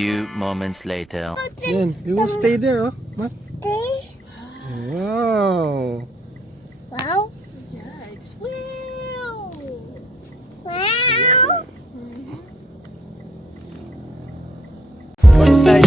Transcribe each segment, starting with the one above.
few moments later. Yan, you will stay there, oh. Stay. Wow. Wow. Yeah, it's wow. Wow. Go inside.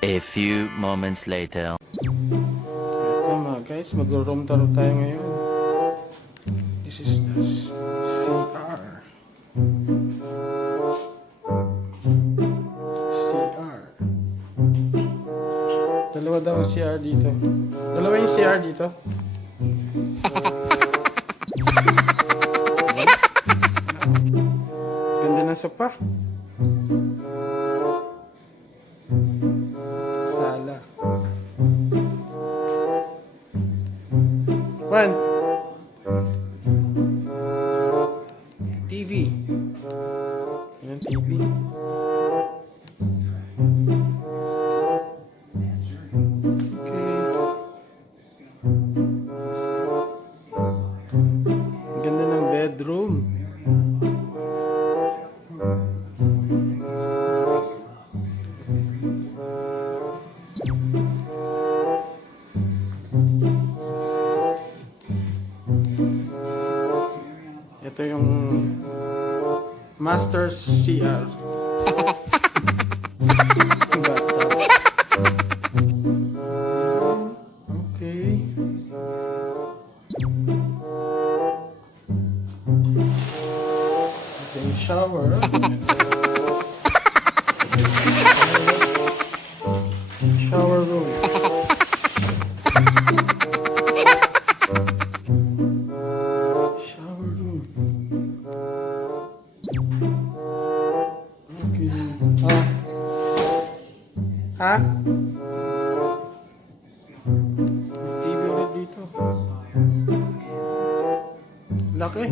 A few moments later. Ito mga guys, mag-room tour tayo ngayon. This is the CR. CR. Dalawa daw ang CR dito. Dalawa yung CR dito. Ganda ng sopa. Sala. One. TV. Yan, TV. Okay. Ganda ng bedroom. Ito yung Master CR. Bata. Okay. Ito yung shower. Shower room. Shower room. Okay. Ah. Ha? TV ulit dito. Laki.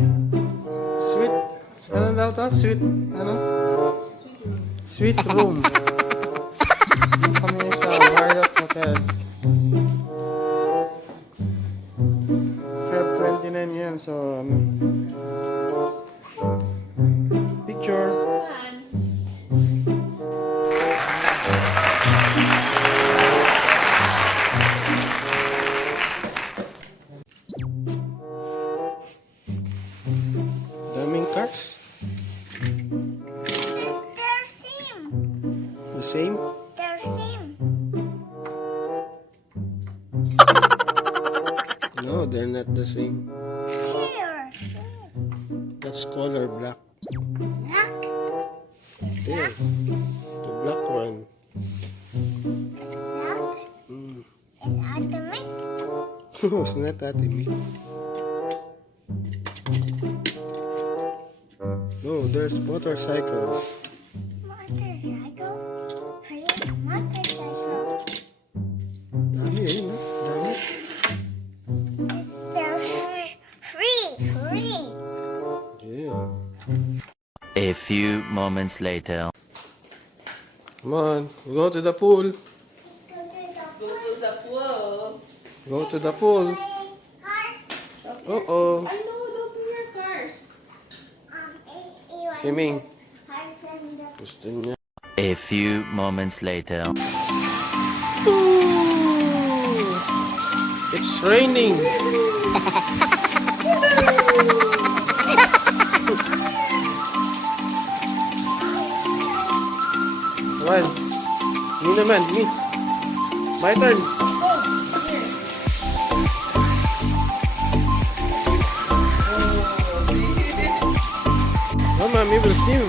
Sweet. Ano daw to? Sweet. Ano? Sweet room. Dito kami sa Marriott Hotel. Feb 29 yan. So, picture. Daming cars. They're same. The same. They're same. they're not the same. Here. That's color black. Black. There. The black one. It's black. Mm. It's atomic. No, it's not that easy. No, there's motorcycles. Motorcycle. Here's a motorcycle. Dami yun, ha? Dami. They're free. Free. Yeah. A few moments later. Come on, we go to the pool. Go to the Go to the pool. Go to the pool. car. Uh-oh. I know, don't bring your cars. Swimming. Cars and the Gusto niya. A few moments later. It's raining. Well, me naman, me. My turn. Oh, mommy will see me,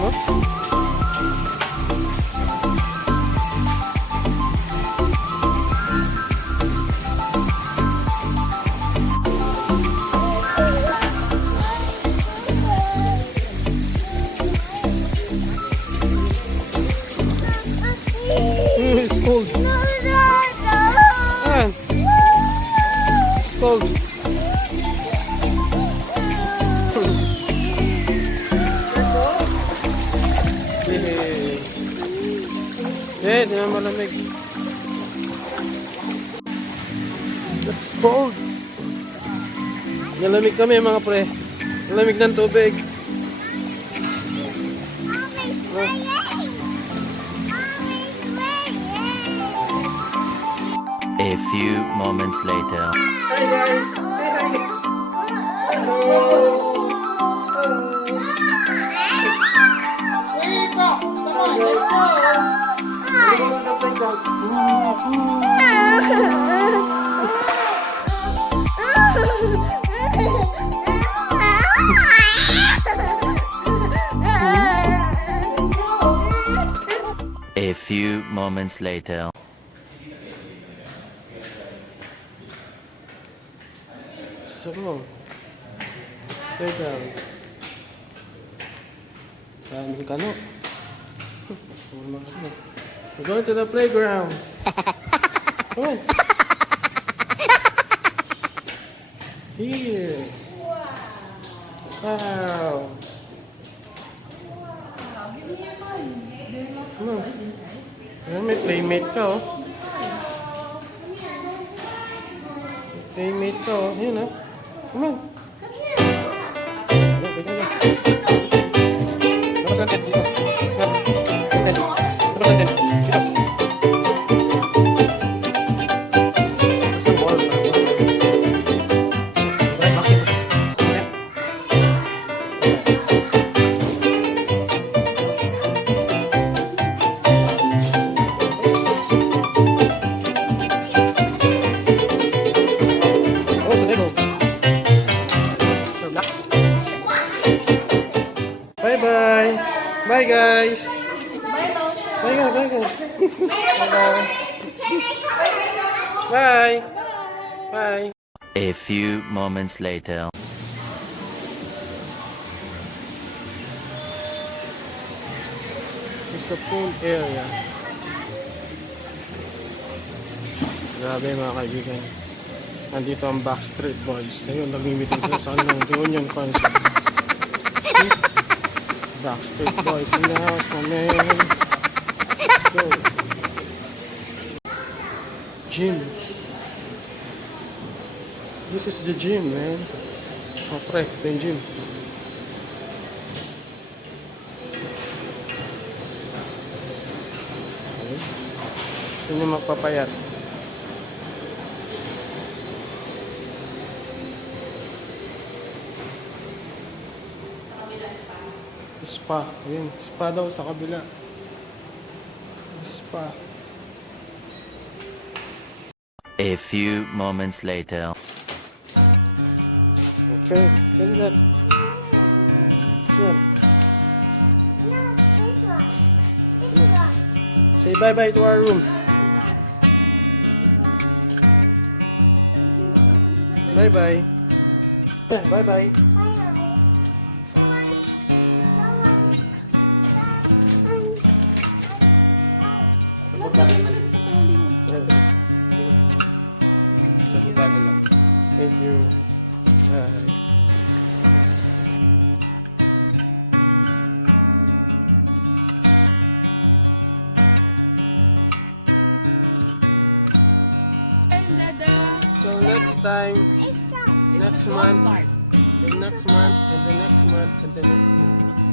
It's cold. Ah, it's cold. Eh, di na malamig. That's cold. Nalamig kami mga pre. Nalamig ng tubig. A few moments later. Hi guys. Say hi. Hello. Where you go? Come on, let's go. We're going to play golf. A few moments later. So, stay down. Daming kano. We're going to the playground. Come on. Here. Wow. Come on. Ayan, may playmate ka, oh. Playmate ka, oh. Yun, oh. Come on. Ayan, bigyan niya. Labas natin dito. Labas natin. Dito. Labas ng ball. Right, bakit? Ayan. Oh, so there goes. Relax. Bye-bye. Bye, guys. Bye, guys. Bye, guys. Bye-bye. Bye. Bye. A few moments later. It's the pool area. Grabe mga kaibigan. Nandito ang Backstreet Boys. Ayun, nag-meeting sila sa anong reunion concert. See? Backstreet Boys in the house, my man. Let's go. Gym. This is the gym, man. Oh, pre, ito yung gym. Okay. Sino magpapayat? Spa. Ayun, spa daw sa kabila. Spa. A few moments later. Carry that. Yan. No, this one. This Ano? one. Say bye-bye to our room. Bye-bye. Bye-bye. Bye-bye. Sa baba na lang. Thank you. Bye. Dada. So next time, It's done. next month, the next month, and the next month, and the next month.